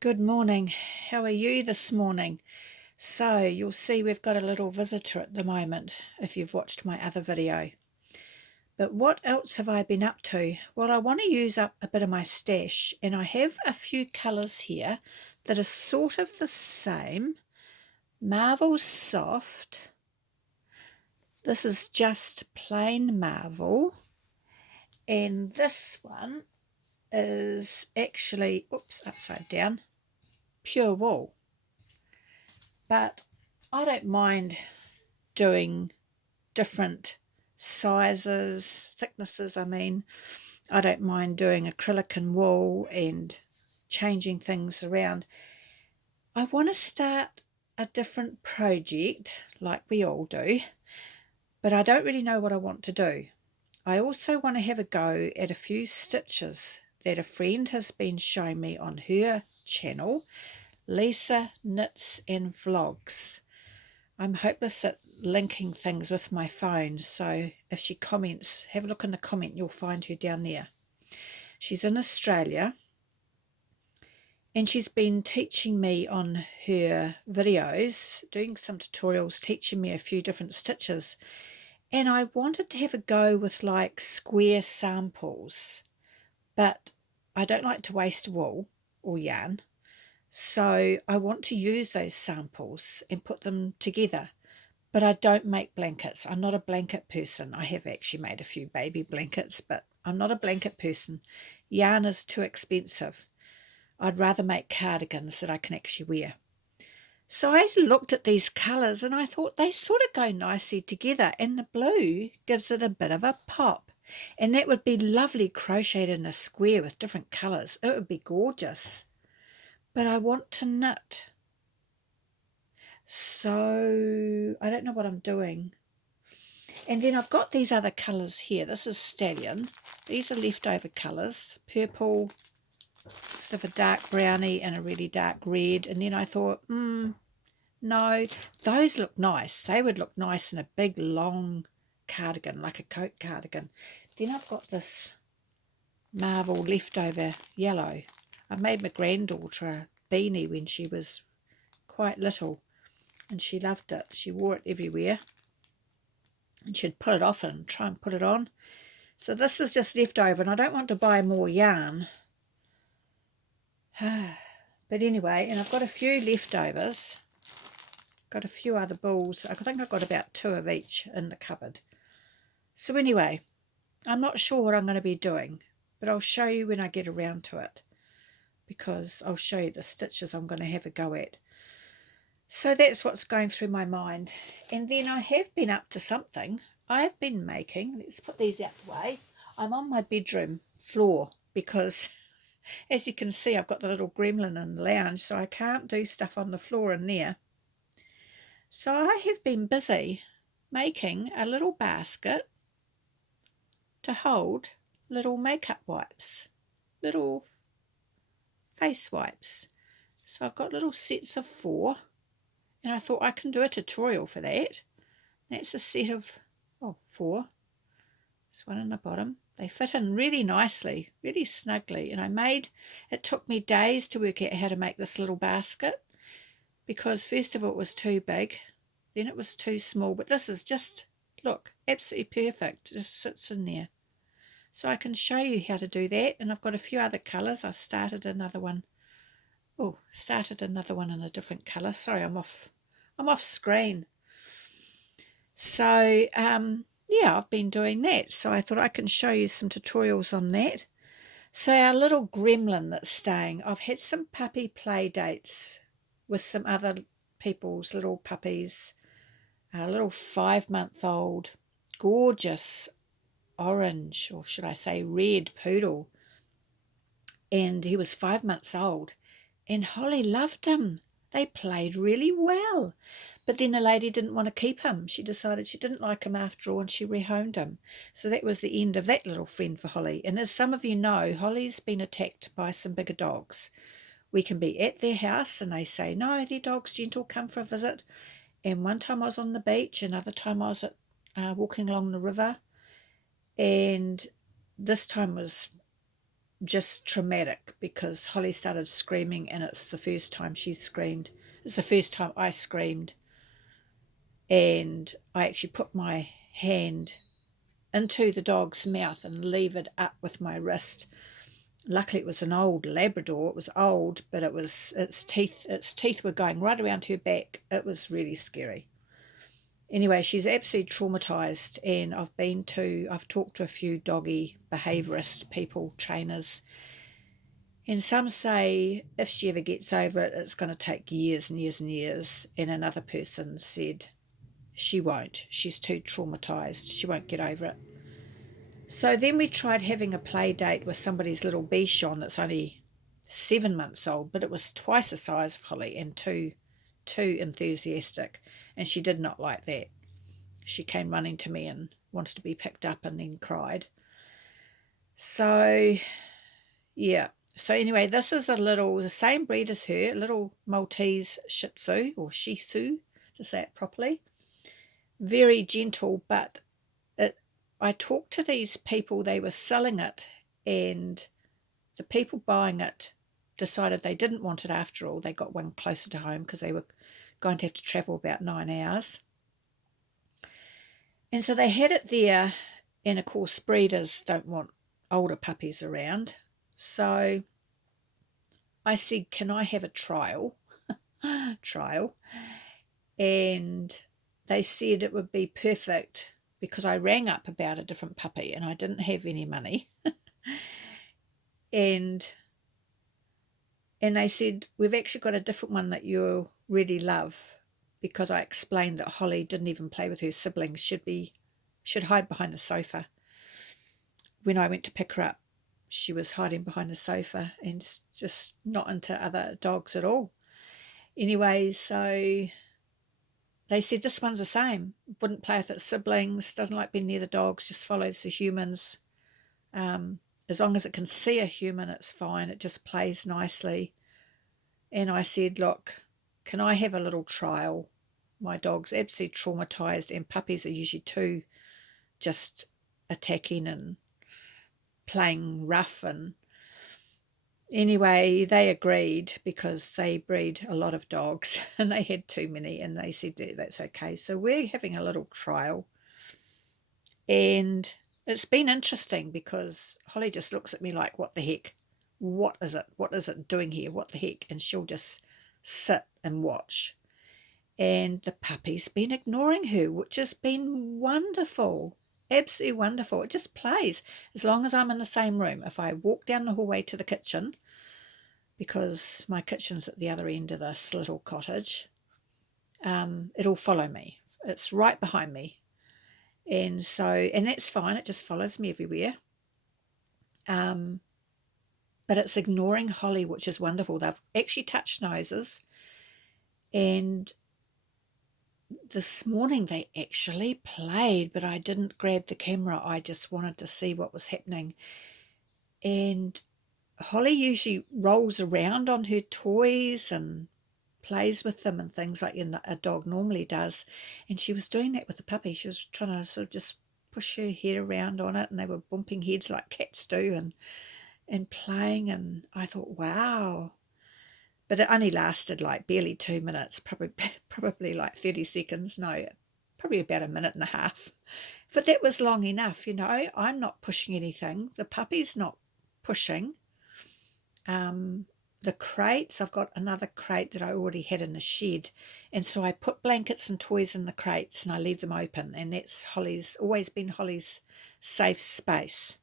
Good morning. How are you this morning? So you'll see we've got a little visitor at the moment if you've watched my other video. But what else have I been up to? Well, I want to use up a bit of my stash, and I have a few colours here that are sort of the same. Marvel Soft. This is just plain Marvel. And this one is actually, upside down, pure wool. But I don't mind doing different sizes, thicknesses, I don't mind doing acrylic and wool and changing things around. I want to start a different project like we all do, but I don't really know what I want to do. I also want to have a go at a few stitches that a friend has been showing me on her channel, Lisa Knits and Vlogs. I'm hopeless at linking things with my phone, so if she comments, have a look in the comment, you'll find her down there. She's in Australia, and she's been teaching me on her videos, doing some tutorials, teaching me a few different stitches, and I wanted to have a go with like square samples, but I don't like to waste wool or yarn, so I want to use those samples and put them together. But I don't make blankets. I'm not a blanket person. I have actually made a few baby blankets, but I'm not a blanket person. Yarn is too expensive. I'd rather make cardigans that I can actually wear. So I looked at these colours and I thought they sort of go nicely together, and the blue gives it a bit of a pop. And that would be lovely crocheted in a square with different colours. It would be gorgeous. But I want to knit. So I don't know what I'm doing. And then I've got these other colours here. This is Stallion. These are leftover colours. Purple, sort of a dark brownie and a really dark red. And then I thought, no, those look nice. They would look nice in a big, long cardigan, like a coat cardigan. Then I've got this Marvel leftover yellow. I made my granddaughter a beanie when she was quite little, and she loved it. She wore it everywhere, and she'd put it off and try and put it on. So this is just leftover, and I don't want to buy more yarn. But anyway, and I've got a few leftovers. Got a few other balls. I think I've got about 2 of each in the cupboard. So anyway, I'm not sure what I'm going to be doing, but I'll show you when I get around to it, because I'll show you the stitches I'm going to have a go at. So that's what's going through my mind. And then I have been up to something. I've been making, let's put these out the way. I'm on my bedroom floor because, as you can see, I've got the little gremlin in the lounge, so I can't do stuff on the floor in there. So I have been busy making a little basket to hold little makeup wipes, little face wipes. So I've got little sets of 4, and I thought I can do a tutorial for that. That's a set of 4. There's one in the bottom. They fit in really nicely, really snugly, and it took me days to work out how to make this little basket, because first of all it was too big, then it was too small, but this is just, look, absolutely perfect. It just sits in there. So I can show you how to do that, and I've got a few other colours. I started another one in a different colour. Sorry, I'm off screen. So yeah, I've been doing that, so I thought I can show you some tutorials on that. So our little gremlin that's staying, I've had some puppy play dates with some other people's little puppies. A little 5-month-old gorgeous orange, or should I say red poodle, and he was 5 months old, and Holly loved him. They played really well. But then the lady didn't want to keep him. She decided she didn't like him after all, and she rehomed him. So that was the end of that little friend for Holly. And as some of you know, Holly's been attacked by some bigger dogs. We can be at their house and they say, no, their dog's gentle, come for a visit. And one time I was on the beach, another time I was walking along the river. And this time was just traumatic because Holly started screaming, and it's the first time she screamed. It's the first time I screamed, and I actually put my hand into the dog's mouth and levered up with my wrist. Luckily, it was an old Labrador. It was old, but it was its teeth were going right around her back. It was really scary. Anyway, she's absolutely traumatized, and I've talked to a few doggy behaviorist people, trainers, and some say if she ever gets over it, it's going to take years and years and years. And another person said she won't. She's too traumatized. She won't get over it. So then we tried having a play date with somebody's little Bichon that's only 7 months old, but it was twice the size of Holly and too enthusiastic, and she did not like that. She came running to me and wanted to be picked up and then cried. So, yeah. So anyway, this is the same breed as her, a little Maltese Shih Tzu, or Shih Tzu, to say it properly. Very gentle, but I talked to these people, they were selling it, and the people buying it decided they didn't want it after all. They got one closer to home because they were going to have to travel about 9 hours. And so they had it there, and of course breeders don't want older puppies around. So I said, can I have a trial? And they said it would be perfect because I rang up about a different puppy and I didn't have any money. and they said, we've actually got a different one that you'll really love, because I explained that Holly didn't even play with her siblings, should hide behind the sofa. When I went to pick her up, she was hiding behind the sofa and just not into other dogs at all. Anyway, so they said this one's the same. Wouldn't play with its siblings, doesn't like being near the dogs, just follows the humans. As long as it can see a human, it's fine. It just plays nicely. And I said, look, can I have a little trial? My dog's absolutely traumatized, and puppies are usually too just attacking and playing rough. And anyway, they agreed because they breed a lot of dogs and they had too many, and they said that's okay. So we're having a little trial, and it's been interesting because Holly just looks at me like, what the heck? What is it? What is it doing here? What the heck? And she'll just sit and watch. And the puppy's been ignoring her, which has been wonderful. Absolutely wonderful. It just plays as long as I'm in the same room. If I walk down the hallway to the kitchen, because my kitchen's at the other end of this little cottage, it'll follow me. It's right behind me. And that's fine. It just follows me everywhere. But it's ignoring Holly, which is wonderful. They've actually touched noses. And this morning they actually played, but I didn't grab the camera. I just wanted to see what was happening. And Holly usually rolls around on her toys and plays with them and things like a dog normally does. And she was doing that with the puppy. She was trying to sort of just push her head around on it, and they were bumping heads like cats do and playing. And I thought, wow. But it only lasted like barely 2 minutes, probably like 30 seconds. No, probably about a minute and a half. But that was long enough, I'm not pushing anything. The puppy's not pushing. The crates, I've got another crate that I already had in the shed. And so I put blankets and toys in the crates and I leave them open. And that's always been Holly's safe space.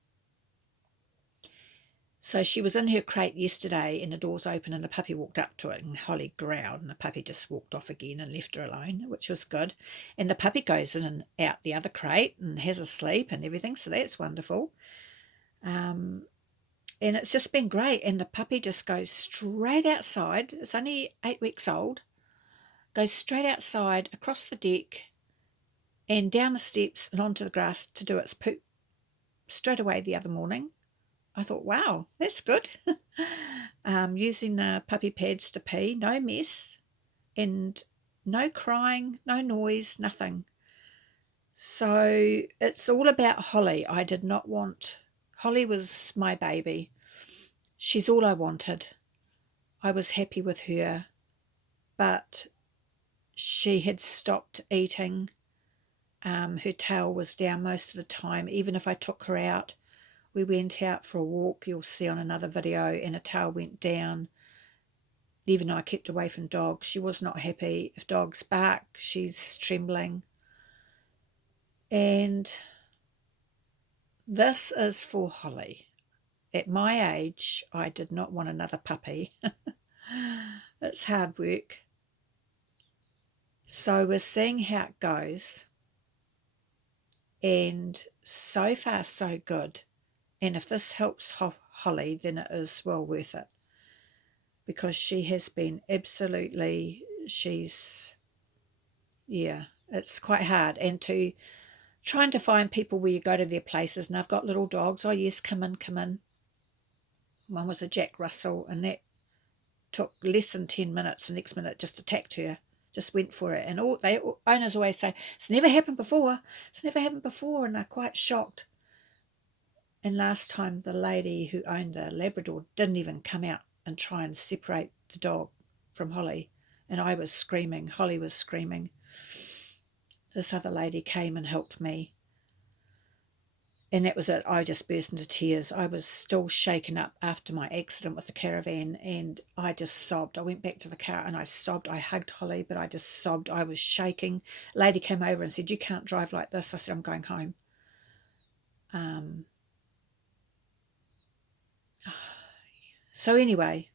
So she was in her crate yesterday and the door's open and the puppy walked up to it and Holly growled and the puppy just walked off again and left her alone, which was good. And the puppy goes in and out the other crate and has a sleep and everything, so that's wonderful. And it's just been great. And the puppy just goes straight outside. It's only 8 weeks old. Goes straight outside, across the deck and down the steps and onto the grass to do its poop straight away the other morning. I thought, wow, that's good. Using the puppy pads to pee, no mess, and no crying, no noise, nothing. So it's all about Holly. I did not want... Holly was my baby. She's all I wanted. I was happy with her, but she had stopped eating. Her tail was down most of the time. Even if I took her out, we went out for a walk, you'll see on another video, and her tail went down. Even though I kept away from dogs, she was not happy. If dogs bark, she's trembling. And this is for Holly. At my age, I did not want another puppy. It's hard work. So we're seeing how it goes. And so far, so good. And if this helps Holly, then it is well worth it. Because she has been absolutely, it's quite hard. And trying to find people where you go to their places, and I've got little dogs. Oh yes, come in. One was a Jack Russell, and that took less than 10 minutes. The next minute just attacked her, just went for it. And owners always say, it's never happened before, and they're quite shocked. And last time the lady who owned the Labrador didn't even come out and try and separate the dog from Holly. And I was screaming, Holly was screaming. This other lady came and helped me. And that was it. I just burst into tears. I was still shaken up after my accident with the caravan, and I just sobbed. I went back to the car and I sobbed. I hugged Holly, but I just sobbed. I was shaking. A lady came over and said, you can't drive like this. I said, I'm going home. So anyway,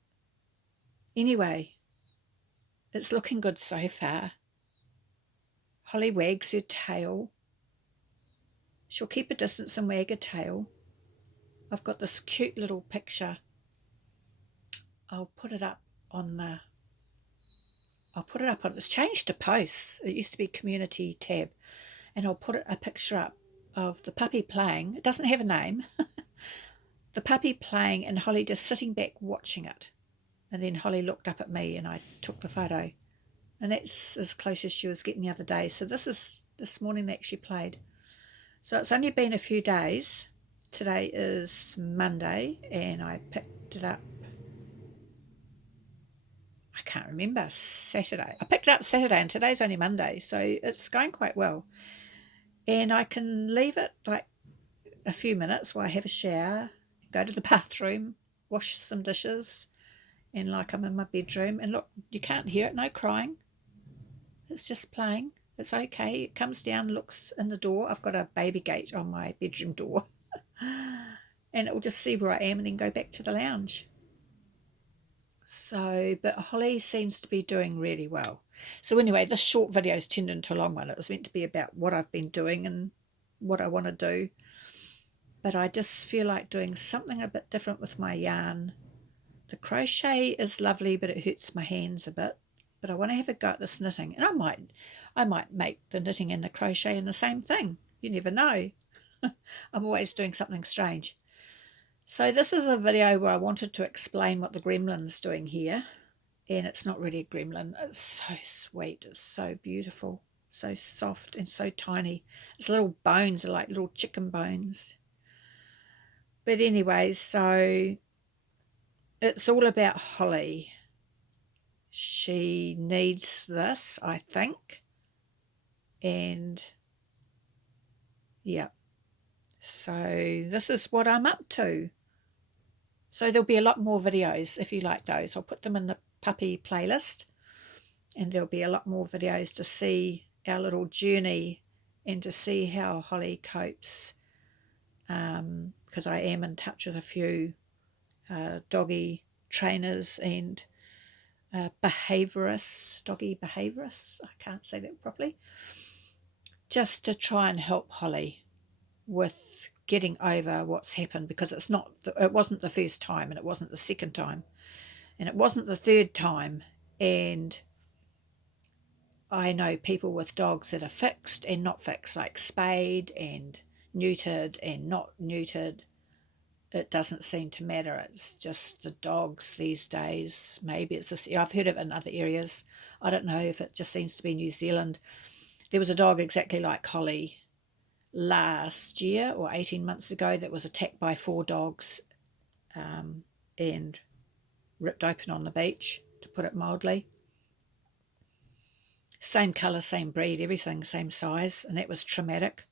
it's looking good so far. Holly wags her tail. She'll keep a distance and wag her tail. I've got this cute little picture. I'll put it up on, it's changed to posts. It used to be community tab. And I'll put a picture up of the puppy playing. It doesn't have a name. The puppy playing and Holly just sitting back watching it. And then Holly looked up at me and I took the photo. And that's as close as she was getting the other day. So this morning they actually played. So it's only been a few days. Today is Monday and I picked it up. I can't remember, Saturday. I picked it up Saturday and today's only Monday. So it's going quite well. And I can leave it like a few minutes while I have a shower, go to the bathroom, wash some dishes, and like I'm in my bedroom. And look, you can't hear it, no crying. It's just playing. It's okay. It comes down, looks in the door. I've got a baby gate on my bedroom door. And it will just see where I am and then go back to the lounge. So, but Holly seems to be doing really well. So anyway, this short video's turned into a long one. It was meant to be about what I've been doing and what I want to do. But I just feel like doing something a bit different with my yarn. The crochet is lovely, but it hurts my hands a bit. But I want to have a go at this knitting. And I might make the knitting and the crochet in the same thing. You never know. I'm always doing something strange. So this is a video where I wanted to explain what the gremlin's doing here. And it's not really a gremlin. It's so sweet. It's so beautiful. So soft and so tiny. Its little bones are like little chicken bones. But anyway, so it's all about Holly. She needs this, I think. And yeah. So this is what I'm up to. So there'll be a lot more videos if you like those. I'll put them in the puppy playlist. And there'll be a lot more videos to see our little journey and to see how Holly copes. Because I am in touch with a few doggy trainers and doggy behaviorists, I can't say that properly, just to try and help Holly with getting over what's happened, because it wasn't the first time, and it wasn't the second time, and it wasn't the third time. And I know people with dogs that are fixed and not fixed, like spayed and neutered and not neutered. It doesn't seem to matter. It's just the dogs these days. Maybe it's just, I've heard of it in other areas. I don't know if it just seems to be New Zealand. There was a dog exactly like Holly last year or 18 months ago that was attacked by 4 dogs. and ripped open on the beach, to put it mildly. Same colour, same breed, everything, same size, and that was traumatic.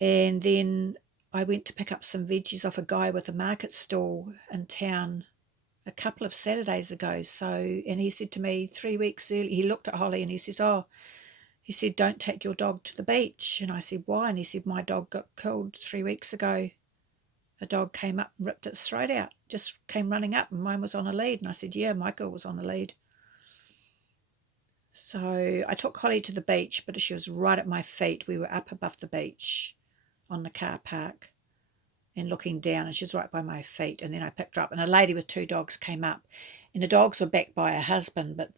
And then I went to pick up some veggies off a guy with a market stall in town a couple of Saturdays ago. And he said to me 3 weeks early, he looked at Holly and he says, he said, don't take your dog to the beach. And I said, why? And he said, my dog got killed 3 weeks ago. A dog came up and ripped its throat out, just came running up, and mine was on a lead. And I said, yeah, my girl was on a lead. So I took Holly to the beach, but she was right at my feet. We were up above the beach on the car park and looking down, and she was right by my feet. And then I picked her up, and a lady with 2 dogs came up, and the dogs were backed by her husband, but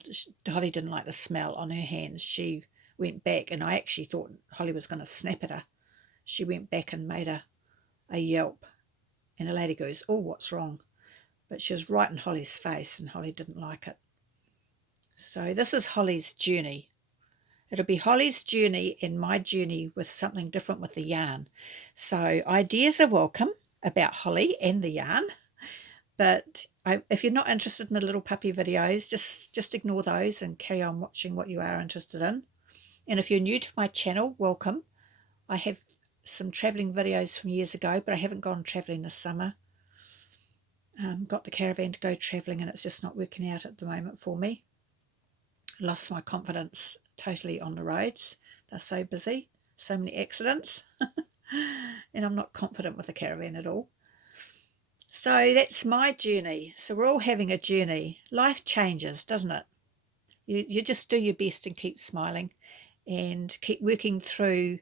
Holly didn't like the smell on her hands. She went back, and I actually thought Holly was going to snap at her. She went back and made a yelp, and the lady goes, oh, what's wrong? But she was right in Holly's face, and Holly didn't like it. So this is Holly's journey. It'll be Holly's journey and my journey with something different with the yarn. So ideas are welcome about Holly and the yarn. But if you're not interested in the little puppy videos, just ignore those and carry on watching what you are interested in. And if you're new to my channel, welcome. I have some travelling videos from years ago, but I haven't gone travelling this summer. Got the caravan to go travelling, and it's just not working out at the moment for me. Lost my confidence totally on the roads. They're so busy, so many accidents, and I'm not confident with the caravan at all. So that's my journey. So we're all having a journey. Life changes, doesn't it? You just do your best and keep smiling and keep working through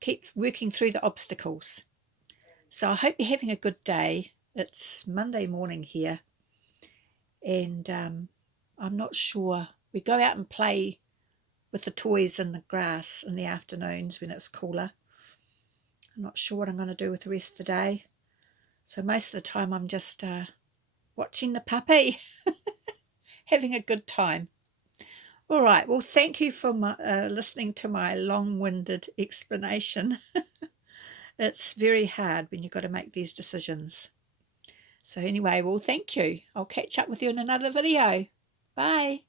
the obstacles. So I hope you're having a good day. It's Monday morning here, and I'm not sure. We go out and play with the toys in the grass in the afternoons when it's cooler. I'm not sure what I'm going to do with the rest of the day. So most of the time I'm just watching the puppy, having a good time. All right, well, thank you for listening to my long-winded explanation. It's very hard when you've got to make these decisions. So anyway, well, thank you. I'll catch up with you in another video. Bye.